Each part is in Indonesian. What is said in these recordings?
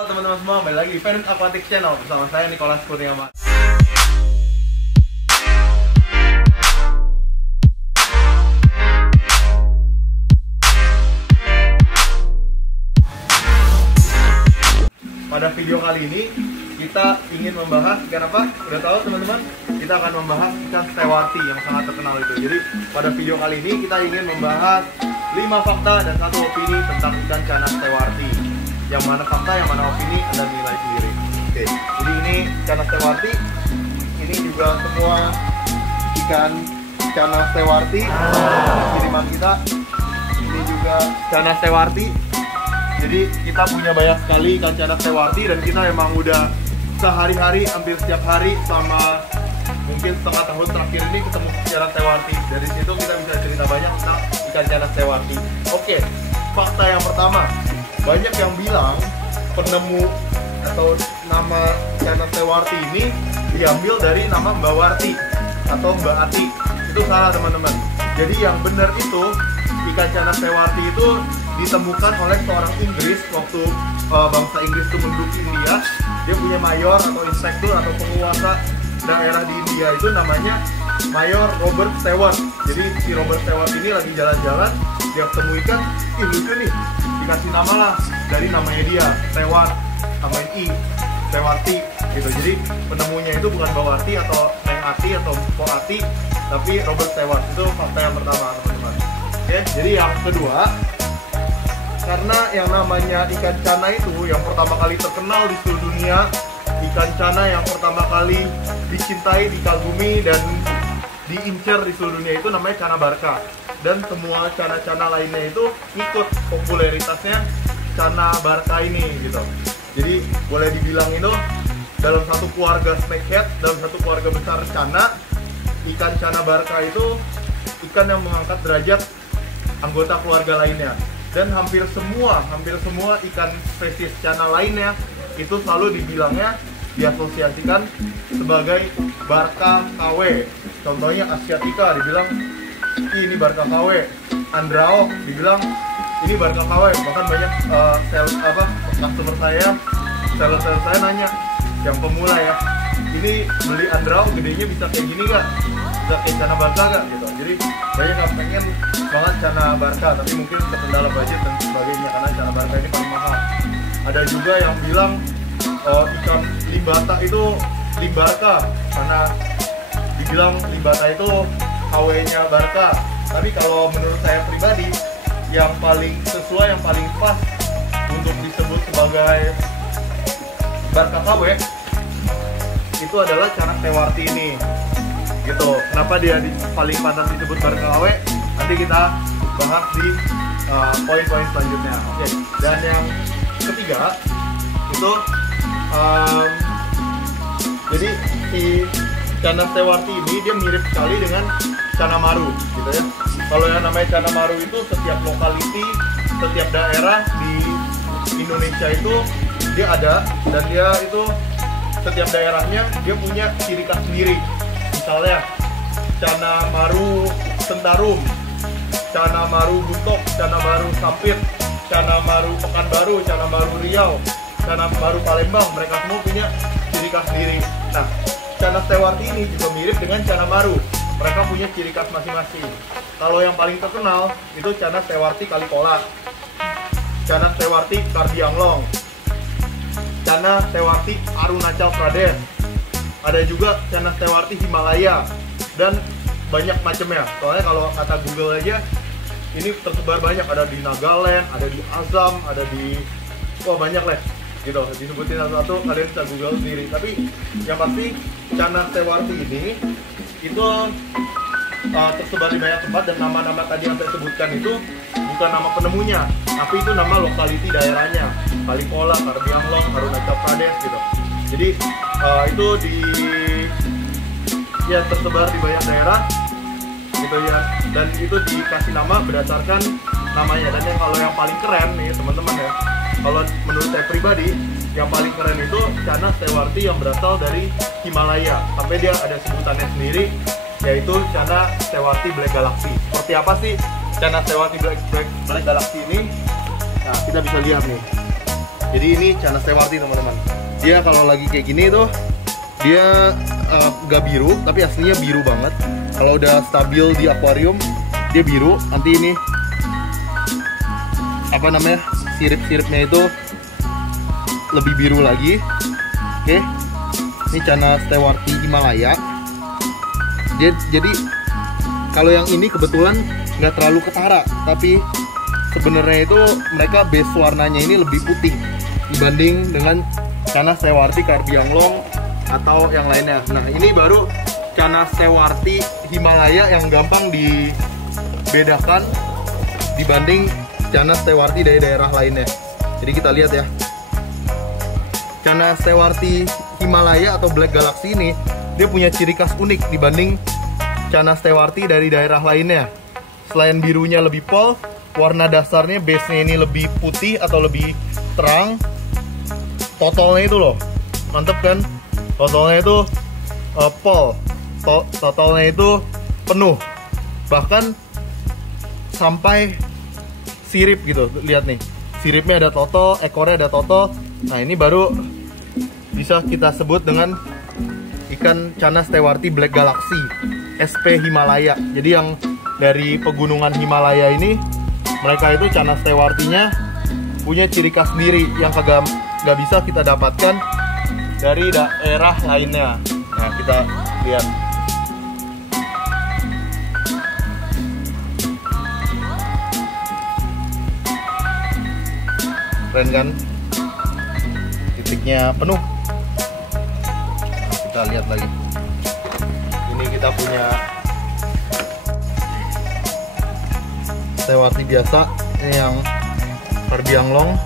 Halo teman-teman semua, kembali lagi di Fenix Aquatic Channel bersama saya Nicholas Kurniawan. Pada video kali ini kita ingin membahas ikan apa? Udah tahu teman-teman? Kita akan membahas ikan stewarti yang sangat terkenal itu. Jadi pada video kali ini kita ingin membahas 5 fakta dan 1 opini tentang ikan cana stewarti. Yang mana fakta, yang mana opini, Anda nilai sendiri. Oke, jadi ini cana stewarti. Ini juga semua ikan cana stewarti kiriman kita. Ini juga cana stewarti. Jadi kita punya banyak sekali ikan cana stewarti dan kita emang udah sehari-hari, hampir setiap hari selama mungkin setengah tahun terakhir ini ketemu cana stewarti. Dari situ kita bisa cerita banyak tentang ikan cana stewarti. Oke, fakta yang pertama, banyak yang bilang penemu atau nama cana stewarti ini diambil dari nama Mbak Warti atau Mbak Ati. Itu salah teman-teman. Jadi yang benar itu ikan cana stewarti itu ditemukan oleh seorang Inggris waktu bangsa Inggris itu menduduki India. Dia punya mayor atau inspektur atau penguasa daerah di India itu namanya Mayor Robert Stewart. Jadi si Robert Stewart ini lagi jalan-jalan, dia ketemu ikan, ih lucu nih, dikasih nama lah dari namanya dia, Stewart, tambahin I, Stewarti gitu. Jadi penemunya itu bukan Bawarti atau Neng Ati atau Po Ati, tapi Robert Stewart. Itu fakta yang pertama teman-teman. Oke, jadi yang kedua, karena yang namanya ikan cana itu yang pertama kali terkenal di seluruh dunia, ikan cana yang pertama kali dicintai, dikagumi, dan diincar di seluruh dunia itu namanya cana barca. Dan semua cana-cana lainnya itu ikut popularitasnya cana barca ini gitu. Jadi boleh dibilang itu dalam satu keluarga snakehead, dalam satu keluarga besar cana, ikan cana barca itu ikan yang mengangkat derajat anggota keluarga lainnya. Dan hampir semua ikan spesies cana lainnya itu selalu dibilangnya, diasosiasikan sebagai barca KW. Contohnya Asiatica dibilang ini barca KW, Andrao dibilang ini barca KW. Bahkan banyak customer saya, seller saya nanya, yang pemula ya, ini beli Andrao gedenya bisa kayak gini gak? Bisa kayak cana barca gak? Gitu. Jadi banyak yang pengen banget cana barca, tapi mungkin terkendala budget dan sebagainya karena cana barca ini paling mahal. Ada juga yang bilang ikan limbata itu limbarka karena dibilang limbata itu KW-nya barca. Tapi kalau menurut saya pribadi, yang paling sesuai, yang paling pas untuk disebut sebagai barca KW itu adalah cana stewarti ini gitu. Kenapa dia paling pantas disebut barca KW? Nanti kita bahas di poin-poin selanjutnya. Oke. Dan yang ketiga itu jadi si cana stewarti ini dia mirip sekali dengan cana maru gitu ya. Kalau yang namanya cana maru itu setiap lokality, setiap daerah di Indonesia itu dia ada, dan dia itu setiap daerahnya dia punya ciri khas sendiri. Misalnya cana maru Sentarum, cana maru Buntok, cana maru Sampit, cana maru Pekanbaru, cana maru Riau, cana maru Palembang, mereka semua punya ciri khas sendiri. Nah, cana stewarti ini juga mirip dengan cana maru, mereka punya ciri khas masing-masing. Kalau yang paling terkenal itu cana stewarti Kalikola, cana stewarti Kardianglong, cana stewarti Arunachal Pradesh, ada juga cana stewarti Himalaya, dan banyak macamnya. Soalnya kalau kata Google aja ini tersebar banyak, ada di Nagaland, ada di Assam, ada di banyak lah gitu. Disebutin satu-satu kalian bisa Google sendiri. Tapi yang pasti cana stewarti ini itu tersebar di banyak tempat, dan nama-nama tadi yang saya sebutkan itu bukan nama penemunya, tapi itu nama lokality daerahnya, Kalikola, Kardianglong, Arunachal Pradesh gitu. Jadi itu tersebar di banyak daerah gitu ya, dan itu dikasih nama berdasarkan namanya. Dan kalau yang paling keren nih teman-teman ya, kalau menurut saya pribadi yang paling keren itu cana stewarti yang berasal dari Himalaya, sampai dia ada sebutannya sendiri, yaitu cana stewarti Black Galaxy. Seperti apa sih cana stewarti Black Galaxy ini? Nah, kita bisa lihat nih. Jadi ini Channa Stewarti teman-teman. Dia kalau lagi kayak gini tuh dia gak biru, tapi aslinya biru banget. Kalau udah stabil di akuarium dia biru. Nanti ini apa namanya, sirip-siripnya itu lebih biru lagi. Oke, ini Channa Stewarti Himalaya. Jadi kalau yang ini kebetulan nggak terlalu ketara, tapi sebenarnya itu mereka base warnanya ini lebih putih dibanding dengan Channa Stewarti Karbianglong atau yang lainnya. Nah ini baru Channa Stewarti Himalaya yang gampang dibedakan dibanding Channa Stewarti dari daerah lainnya. Jadi kita lihat ya, Channa Stewarti Himalaya atau Black Galaxy ini dia punya ciri khas unik dibanding Channa Stewarti dari daerah lainnya. Selain birunya lebih pol, warna dasarnya base-nya ini lebih putih atau lebih terang. Totalnya itu loh, mantep kan? Totalnya itu pol, totalnya itu penuh, bahkan sampai sirip gitu. Lihat nih, siripnya ada toto, ekornya ada toto. Nah ini baru bisa kita sebut dengan ikan Channa Stewarti Black Galaxy SP Himalaya. Jadi yang dari pegunungan Himalaya ini, mereka itu Channa Stewartinya punya ciri khas sendiri yang kagak bisa kita dapatkan dari daerah lainnya. Nah kita lihat. Keren kan? Titiknya penuh. Nah, kita lihat lagi. Ini kita punya Stewarti biasa. Ini yang Karbianglong.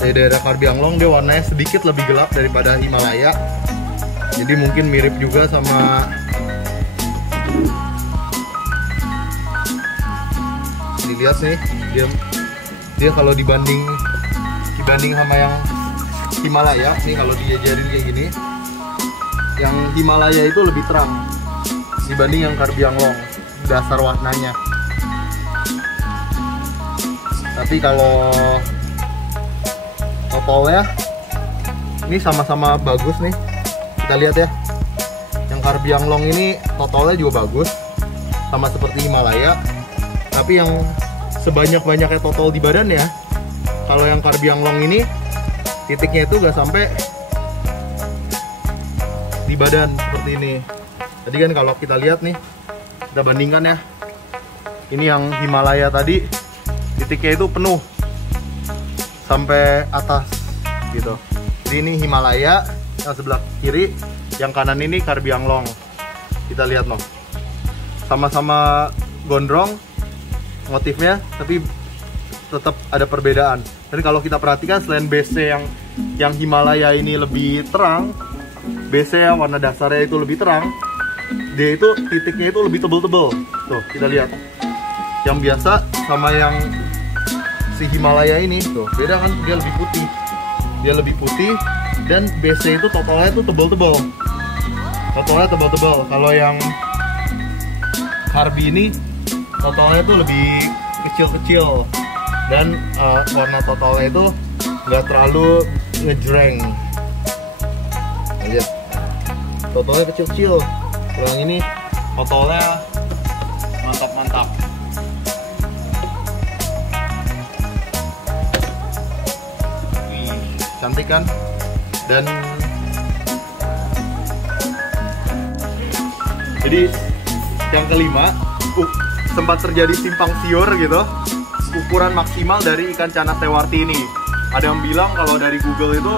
Dari daerah Karbianglong dia warnanya sedikit lebih gelap daripada Himalaya. Jadi mungkin mirip juga sama dilihat nih, dia kalau dibanding sama yang Himalaya nih, kalau dijajarin kayak gini, yang Himalaya itu lebih terang dibanding yang Karbianglong dasar warnanya. Tapi kalau totalnya ini sama-sama bagus nih, kita lihat ya. Yang Karbianglong ini totalnya juga bagus, sama seperti Himalaya. Tapi yang sebanyak-banyaknya total di badannya, kalau yang Karbianglong ini titiknya itu gak sampai di badan seperti ini. Tadi kan kalau kita lihat nih, kita bandingkan ya. Ini yang Himalaya tadi titiknya itu penuh sampai atas gitu. Jadi ini Himalaya yang sebelah kiri, yang kanan ini Karbianglong. Kita lihat loh, sama-sama gondrong motifnya, tapi tetap ada perbedaan. Dan kalau kita perhatikan, selain base yang Himalaya ini lebih terang, base yang warna dasarnya itu lebih terang, dia itu titiknya itu lebih tebel-tebel. Tuh kita lihat, yang biasa sama yang si Himalaya ini tuh beda kan, dia lebih putih dan base itu totalnya itu tebel-tebel. Kalau yang Karbi ini totalnya itu lebih kecil-kecil dan warna totalnya itu nggak terlalu ngejreng. Lihat, totalnya kecil-kecil. Kalau yang ini totalnya mantap-mantap. Wih, cantik kan? Dan jadi yang kelima, sempat terjadi simpang siur gitu, ukuran maksimal dari ikan Channa Stewarti ini. Ada yang bilang kalau dari Google itu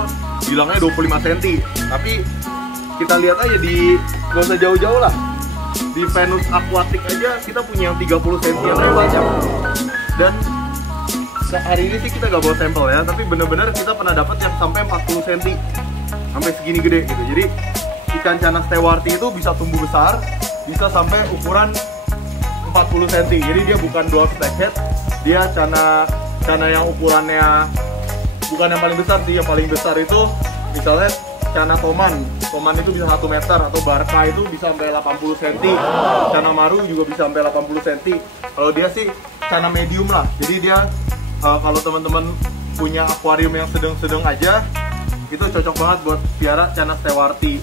bilangnya 25 cm, tapi kita lihat aja gak usah jauh-jauh lah, di Venus Aquatic aja kita punya yang 30 cm yang banyak. Dan hari ini sih kita gak bawa sampel ya, tapi bener-bener kita pernah dapat yang sampai 40 cm, sampai segini gede gitu. Jadi ikan Channa Stewarti itu bisa tumbuh besar, bisa sampai ukuran 40 cm. Jadi dia bukan dwarf snakehead, dia Channa yang ukurannya bukan yang paling besar sih. Yang paling besar itu misalnya Channa Toman itu bisa 1 meter, atau Barca itu bisa sampai 80 cm. Channa Maru juga bisa sampai 80 cm. Kalau dia sih Channa medium lah. Jadi dia kalau teman-teman punya akuarium yang sedang-sedang aja, itu cocok banget buat piara Channa stewarti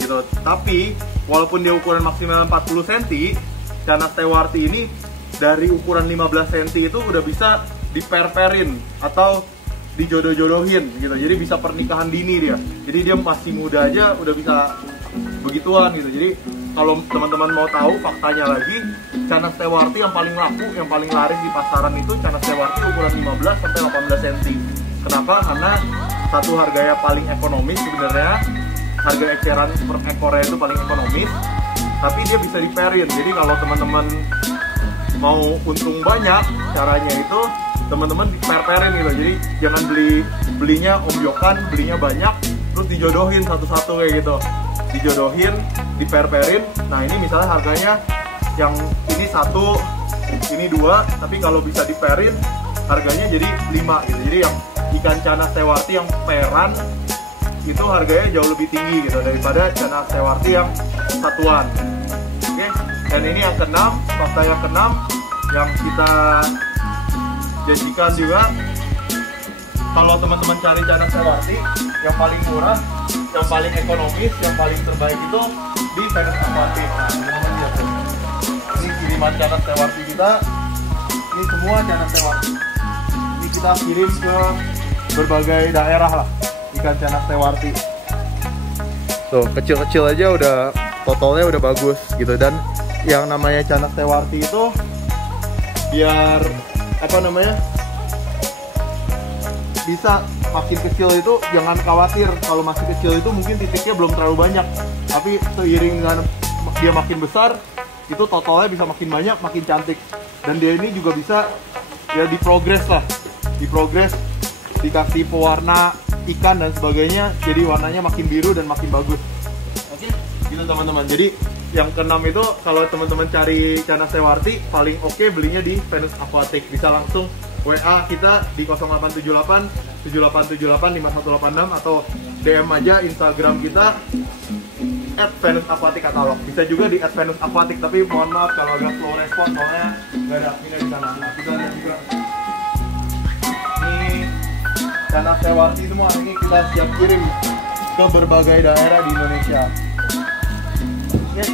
gitu. Tapi walaupun dia ukuran maksimal 40 cm, Channa stewarti ini dari ukuran 15 cm itu udah bisa diperperin atau dijodoh-jodohin gitu. Jadi bisa pernikahan dini dia. Jadi dia masih muda aja udah bisa begituan gitu. Jadi kalau teman-teman mau tahu faktanya lagi, Channa stewarti yang paling laku, yang paling laris di pasaran itu Channa stewarti ukuran 15 sampai 18 cm. Kenapa? Karena satu harganya paling ekonomis sebenarnya. Harga eceran per ekornya itu paling ekonomis, tapi dia bisa diperin. Jadi kalau teman-teman mau untung banyak, caranya itu teman-teman diper-perin gitu. Jadi jangan belinya ombyokan, belinya banyak, terus dijodohin satu-satu kayak gitu. Dijodohin, diper-perin. Nah ini misalnya harganya yang ini 1, ini 2, tapi kalau bisa diperin harganya jadi 5 gitu. Jadi yang ikan Channa stewarti yang peran itu harganya jauh lebih tinggi gitu daripada Channa stewarti yang satuan. Oke, dan ini yang keenam, fakta yang keenam yang kita janjikan juga, kalau teman-teman cari Channa stewarti yang paling murah, yang paling ekonomis, yang paling terbaik itu di Venus Aquatic. Nah, teman-teman lihat tuh. Ini kiriman Channa stewarti kita. Ini semua Channa stewarti. Ini kita kirim ke berbagai daerah lah, ikan Channa stewarti. Tuh, kecil-kecil aja udah totalnya udah bagus gitu. Dan yang namanya Channa stewarti itu biar apa namanya, bisa makin kecil itu jangan khawatir. Kalau masih kecil itu mungkin titiknya belum terlalu banyak, tapi seiring dengan dia makin besar itu totalnya bisa makin banyak, makin cantik. Dan dia ini juga bisa ya diprogres lah, diprogres, dikasih pewarna ikan dan sebagainya, jadi warnanya makin biru dan makin bagus. Oke, gitu teman-teman. Jadi yang keenam itu kalau teman-teman cari Channa stewarti paling oke belinya di Venus Aquatic. Bisa langsung WA kita di 0878 7878 5186 atau DM aja Instagram kita @VenusAquatic katalog. Bisa juga di @VenusAquatic, tapi mohon maaf kalau agak slow respon soalnya nggak ada adminnya di sana. Nah, kita lihat juga ini Channa stewarti semua ini kita siap kirim ke berbagai daerah di Indonesia. Oke.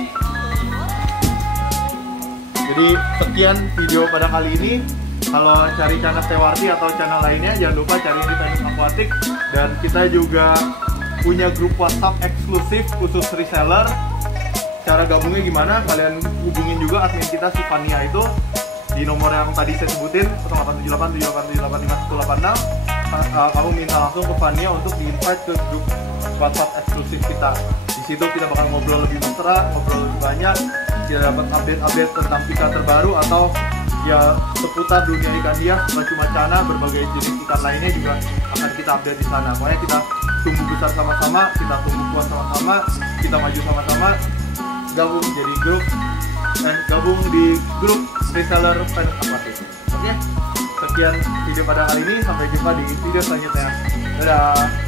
Jadi sekian video pada kali ini. Kalau cari Channa stewarti atau channel lainnya jangan lupa cari di Venus Aquatic. Dan kita juga punya grup WhatsApp eksklusif khusus reseller. Cara gabungnya gimana? Kalian hubungin juga admin kita si Fania itu di nomor yang tadi saya sebutin 0878 7878 5186. Kamu minta langsung ke Fania untuk di-invite ke grup WhatsApp eksklusif kita. Di situ kita bakal ngobrol lebih mesra, ngobrol lebih banyak, kita dapat update-update tentang ikan terbaru atau ya seputar dunia ikan hias, nggak cuma Channa, berbagai jenis ikan lainnya juga akan kita update di sana. Makanya kita tumbuh besar sama-sama, kita tumbuh kuat sama-sama, kita maju sama-sama, gabung jadi grup dan gabung di grup reseller Venus Aquatic. Oke, sekian video pada kali ini, sampai jumpa di video selanjutnya. Dadah.